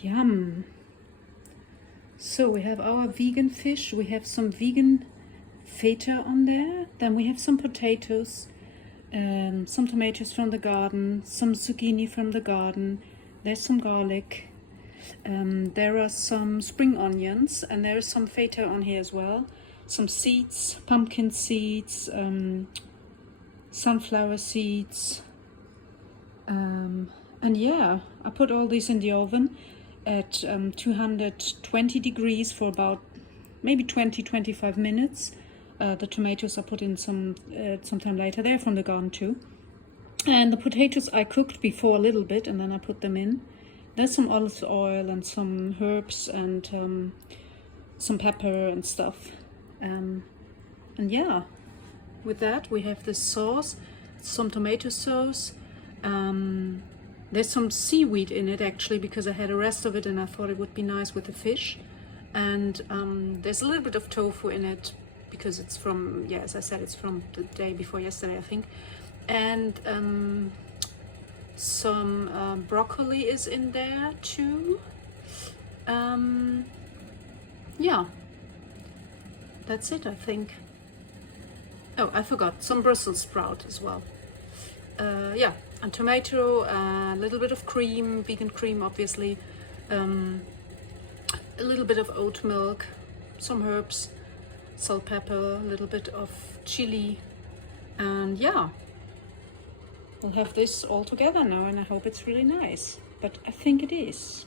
Yum. So we have our vegan fish, we have some vegan feta on there, then we have some potatoes, some tomatoes from the garden, some zucchini from the garden, there's some garlic, there are some spring onions, and there is some feta on here as well, some seeds, pumpkin seeds, sunflower seeds, and yeah, I put all these in the oven at 220 degrees for about maybe 20-25 minutes. The tomatoes I put in sometime later. They're from the garden too. And the potatoes I cooked before a little bit, and then I put them in. There's some olive oil and some herbs and some pepper and stuff. And yeah, with that we have this sauce, some tomato sauce. There's some seaweed in it actually, because I had a rest of it and I thought it would be nice with the fish. And there's a little bit of tofu in it because it's from, yeah, as I said, it's from the day before yesterday, I think. And some broccoli is in there too. Yeah, that's it, I think. Oh, I forgot, some Brussels sprout as well. Yeah, and tomato, a little bit of cream, vegan cream obviously, a little bit of oat milk, some herbs, salt, pepper, a little bit of chili, and yeah, we'll have this all together now, and I hope it's really nice, but I think it is.